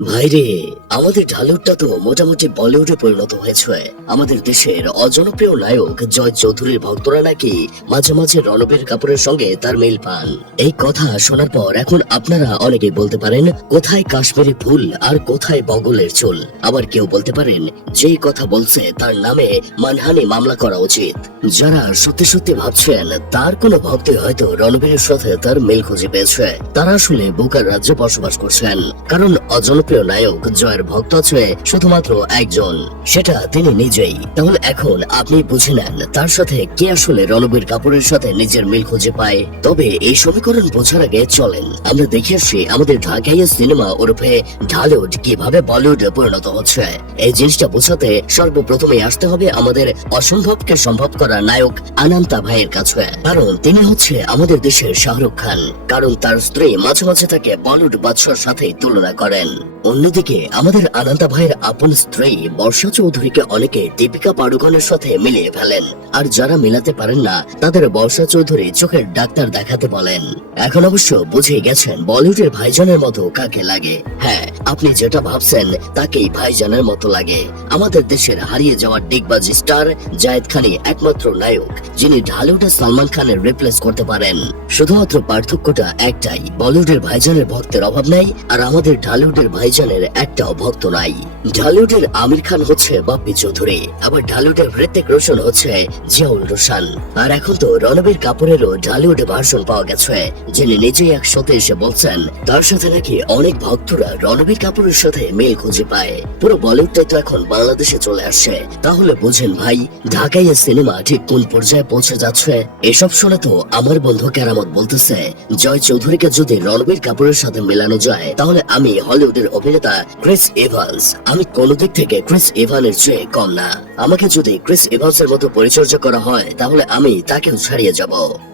ভাইরে, আমাদের ঢালিউডটা তো মোটামুটি বলিউডে পরিণত হয়েছে। আমাদের দেশের অজনপ্রিয় নায়ক জয় চৌধুরীর ভক্তরা নাকি মাঝে মাঝে রণবীর কাপুরের সঙ্গে তার মিল পান। এই কথা শোনার পর এখন আপনারা অনেকেই বলতে পারেন কোথায় কাশ্মীরি ফুল আর কোথায় বগলের চুল। আবার কেউ বলতে পারেন যেই কথা বলছে তার নামে মানহানি মামলা করা উচিত। যারা সত্যি সত্যি ভাবছেন তার কোনো ভক্তি হয়তো রণবীরের সাথে তার মিল খুঁজে পেয়েছে, তারা আসলে বোকার রাজ্যে বসবাস করছেন। কারণ অজনপ্রিয় নায়ক জয়ের ভক্ত আছে শুধুমাত্র একজন, সেটা তিনি নিজেই। তাহলে এখন আপনি বুঝে নেন তার সাথে কে আসলে রণবীর কাপুরের সাথে নিজের মিল খুঁজে পায়। তবে এই সমীকরণ বোঝার আগে চলেন আমরা দেখে আসি আমাদের ঢাকাইয়া সিনেমা ওরফে ঢালিউড কিভাবে বলিউডে পরিণত হচ্ছে। এই জিনিসটা বোঝাতে সর্বপ্রথমে আসতে হবে আমাদের অসম্ভবকে সম্ভব করা নায়ক আনান্তা ভাইয়ের কাছে। কারণ তিনি হচ্ছে আমাদের দেশের শাহরুখ খান। কারণ তার স্ত্রী মাঝে মাঝে তাকে বলিউড বাদশার সাথে তুলনা করেন। অন্যদিকে আমাদের আনান্তা ভাইয়ের আপন স্ত্রী বর্ষা চৌধুরীকে অনেকে দীপিকা পাডুকোনের সাথে মিলিয়ে ফেলেন। আর যারা মিলাতে পারেন না তাদের বর্ষা চৌধুরী চোখের ডাক্তার দেখাতে বলেন। এখন অবশ্য বুঝে গেছেন বলিউডের ভাইজানের মতো কাকে লাগে। হ্যাঁ, আপনি যেটা ভাবছেন তাকেই ভাইজানের মতো লাগে। আমাদের দেশের হারিয়ে যাওয়া ডিগবাজি স্টার জায়েদ খানই একমাত্র নায়ক যিনি ঢালিউডে সালমান খানের রিপ্লেস করতে পারেন। শুধুমাত্র পার্থক্যটা একটাই, বলিউডের ভাইজানের ভক্তের অভাব নাই আর আমাদের ঢালিউডের ভাইজানের একটাও ভক্ত নাই। ঢালিউডের আমির খান হচ্ছে বাপ্পি চৌধুরী, আবার ঢালিউডের হৃতিক রোশন হচ্ছে জিয়াউল রোশন। আর এখন তো রণবীর কাপুরেরও ঢালিউডে ভার্সন পাওয়া গেছে, যিনি নিজেই এক শোতে এসে বলছেন তার সাথে নাকি অনেক ভক্তরা রণবীর কাপুরের সাথে মিল খুঁজে পায়। পুরো বলিউডটাই তো এখন বাংলাদেশে চলে আসছে। তাহলে বুঝেন ভাই ঢাকাইয়া সিনেমা ঠিক কোন পর্যায়ে পৌঁছে যাচ্ছে। এসব শুনে তো আমার বন্ধু কেরামত বলতেছে জয় চৌধুরীকে যদি রণবীর কাপুরের সাথে মেলানো যায় তাহলে আমি হলিউডের অভিনেতা ক্রিস এভান্স, আমি কোন দিক থেকে ক্রিস এভানের চেয়ে কম না। আমাকে যদি ক্রিস এভান্সের মতো পরিচর্যা করা হয় তাহলে আমি তাকেও ছাড়িয়ে যাব।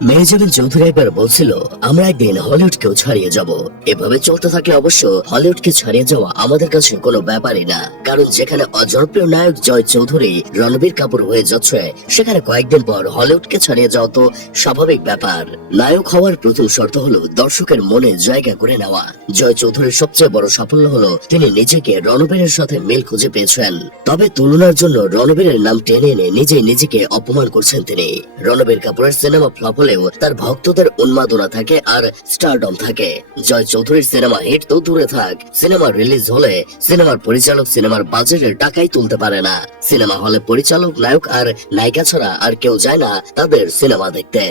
মেহজাবিন চৌধুরী একবার বলছিল আমরা একদিন হলিউডকেও ছাড়িয়ে যাব। এভাবে চলতে থাকলে অবশ্য হলিউডকে ছাড়িয়ে যাওয়া আমাদের কাছে কোনো ব্যাপারই না। কারণ যেখানে অজনপ্রিয় নায়ক জয় চৌধুরী রণবীর কাপুর হয়ে যাচ্ছে সেখানে কয়েকদিন পর হলিউডকে ছাড়িয়ে যাওয়া তো স্বাভাবিক ব্যাপার। নায়ক হওয়ার প্রথম শর্ত হলো দর্শকের মনে জায়গা করে নেওয়া। জয় চৌধুরীর সবচেয়ে বড় সাফল্য হলো তিনি নিজেকে রণবীরের সাথে মিল খুঁজে পেয়েছেন। তবে তুলনার জন্য রণবীরের নাম টেনে এনে নিজেই নিজেকে অপমান করছেন তিনি। রণবীর কাপুরের সিনেমা ফ্লপ হলেও তার ভক্তদের উন্মাদনা থাকে আর স্টারডম থাকে। জয় চৌধুরীর সিনেমা হিট তো দূরে থাক, সিনেমা রিলিজ হলে সিনেমার পরিচালক সিনেমার বাজেটের টাকাই তুলতে পারে না। সিনেমা হলে পরিচালক নায়ক আর নায়িকা ছাড়া আর কেউ যায় না তাদের সিনেমা দেখতে।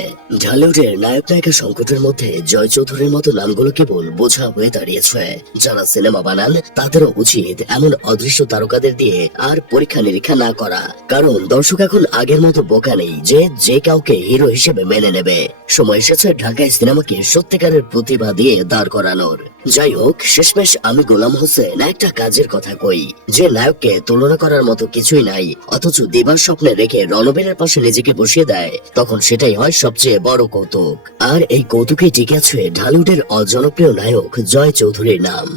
ঢালিউডের নায়ক নায়িকা সংকটের মধ্যে জয় চৌধুরীর মতো নামগুলো কেবল বোঝা হয়ে দাঁড়িয়েছে। যারা সিনেমা বানান তাদেরও উচিত এমন অদৃশ্য তারকাদের দিয়ে আর পরীক্ষা নিরীক্ষা না করা। কারণ দর্শক এখন আগের মতো বোকা নেই যে যে কাউকে হিরো হিসেবে মেনে নেবে। সময় এসেছে ঢাকায় সিনেমাকে সত্যিকারের প্রতিভা দিয়ে দাঁড় করানোর। যাই হোক, শেষমেশ আমি গোলাম হোসেন একটা কাজের কথা কই, যে নায়ককে তুলনা করার মতো কিছুই নাই অথচ দিবার স্বপ্নে রেখে রণবীরের পাশে নিজেকে বসিয়ে দেয়, তখন সেটাই হয় সবচেয়ে বড় কৌতুক। আর এই কৌতুকে টিকে আছে ঢালিউডের অজনপ্রিয় নায়ক জয় চৌধুরীর নাম।